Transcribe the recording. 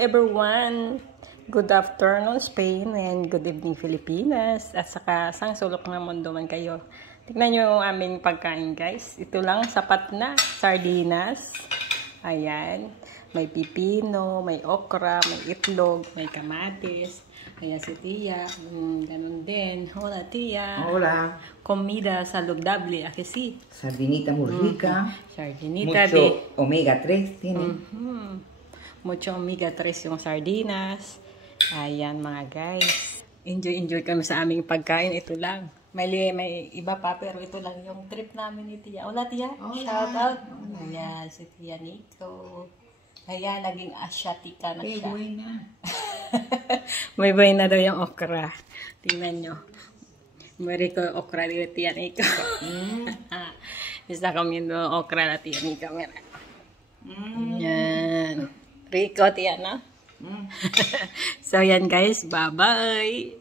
everyone! Good afternoon Spain and good evening Pilipinas at saka sang sulok ng mundo man kayo. Tignan nyo yung aming pagkain guys. Ito lang, sapat na. Sardinas. Ayan. May pipino, may okra, may itlog, may kamatis. Ayan si Tia. Ganun din. Hola Tia. Hola. Comida saludable. ¿A que sí? Sardinita muy rica. Sardinita mucho omega 3 tiene. Mucho omega 3 yung sardinas. Ayan mga guys. Enjoy kami sa aming pagkain. Ito lang. May iba pa pero ito lang yung trip namin ni Tia. Hola Tia. Hola. Shout out. Ayan si Tia Nico. Ayan, naging Asiatica na siya. Buena. May buhay na daw yung okra. Tingnan nyo. Mari ko okra ni Tia Nico. Está comiendo okra la Tia Nico. Mira. Yan. Rico, Tia, no? So, yan guys. Bye-bye.